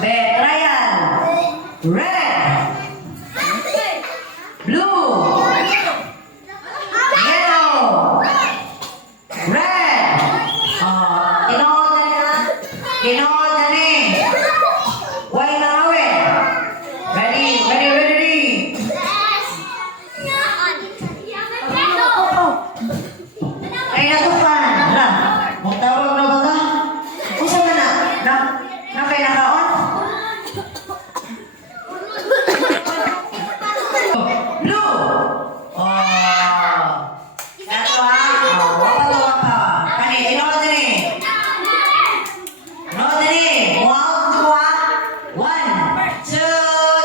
Betrayan. Red. Blue. Yellow. Red. Tinood na niya. Tinood na ni. Why na awin? Ready, ready, ready. Ay, natupan. Hala, magtawag na ba ka? Usa ka na? Na kay nakaon? Blue. Kato ha? Wapatuwa ka. Kani, tinood na ni. Tinood na ni. One, two,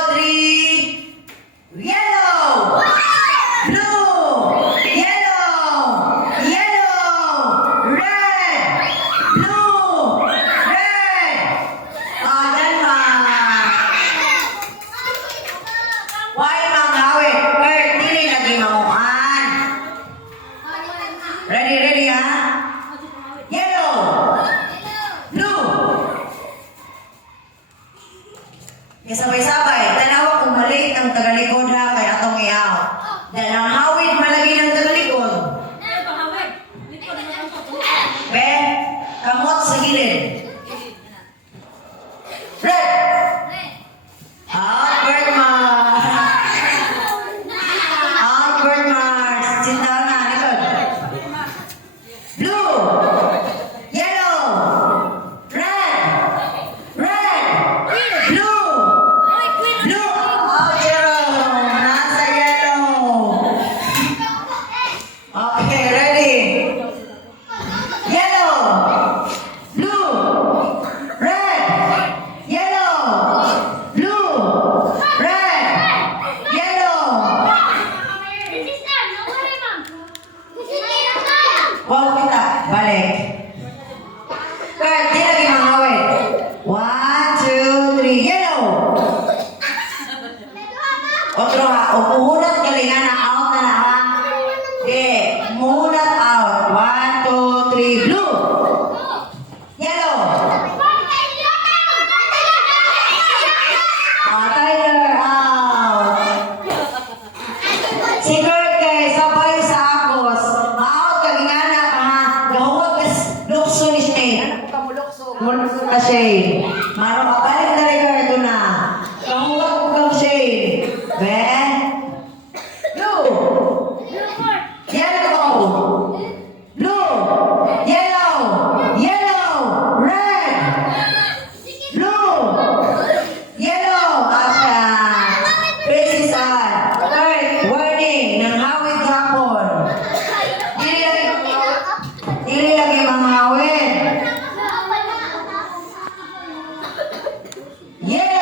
three. Yellow. Blue. Yellow. Yellow. Red. Blue. Red. Dyan ma. Why manghawit? Kurt, dili lagi manguhan. Ready, ready ha? Yellow. Blue. Sabay-sabay, tanawa kung maliit ang tagalikod ha, kay atong iyaw. Dahil ang hawid malagi ng tagalikod. Be, kamot sa gilid. Red. Albert Mars. Albert Mars. Sintahan na, likod. Blue. Yellow. Red. Red. Blue. Blue. Jerome. Nasa yellow. Okay, ready. Yellow. Blue. Red. Yellow. Blue. Red. Yellow. Wow kita. Balik. Kurt, di lagi manghawid. 1, 2, 3. Yellow. Otro ha. Umuhunat galingan na out na ha. Okay. Umuhunat out. 1, 2, 3. Blue. Yellow. Tyler out. Si Kurt kay sabay sa agos. Out galingan na ha. Gahuwag kas lukso ni Shane. Mulukso ka Shane. Maro ka balik na rin Kurt doon na. Gahuwag ko kang Shane. Ben. Blue. Yellow. Blue. Yellow. Yellow. Red. Blue. Yellow. Asya. Precisan. Kurt, warning. Nang hawid hapon. Dili lagi manghawid. Yellow.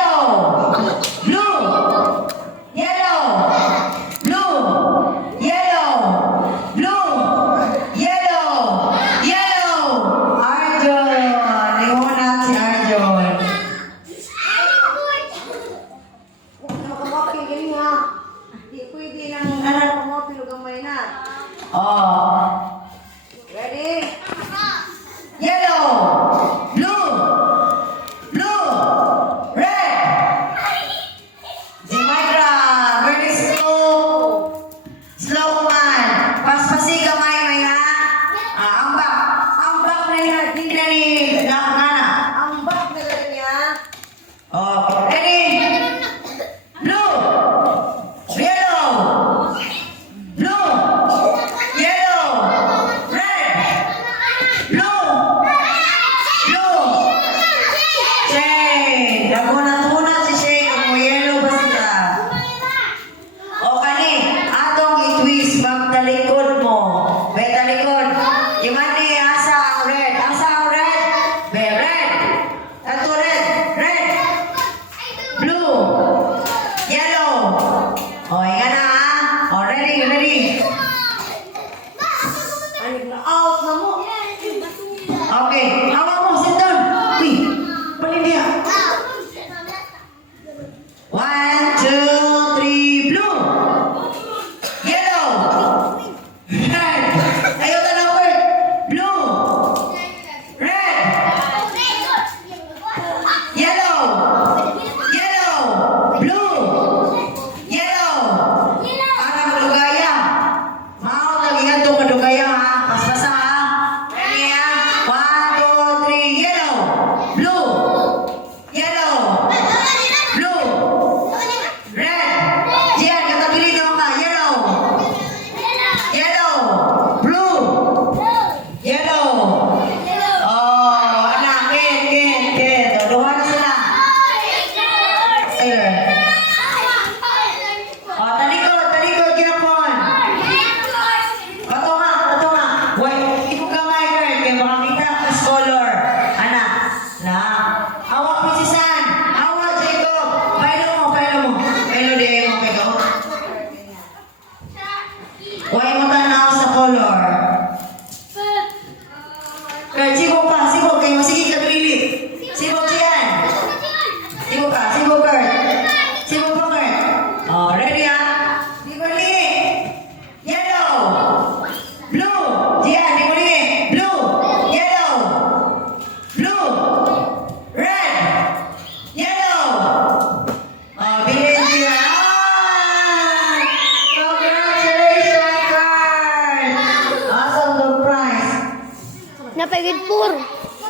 4.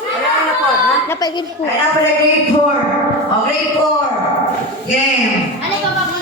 Wala na po, ha? Napay grade 4. Ay, na pala grade 4. O, grade 4. Game. Ano ba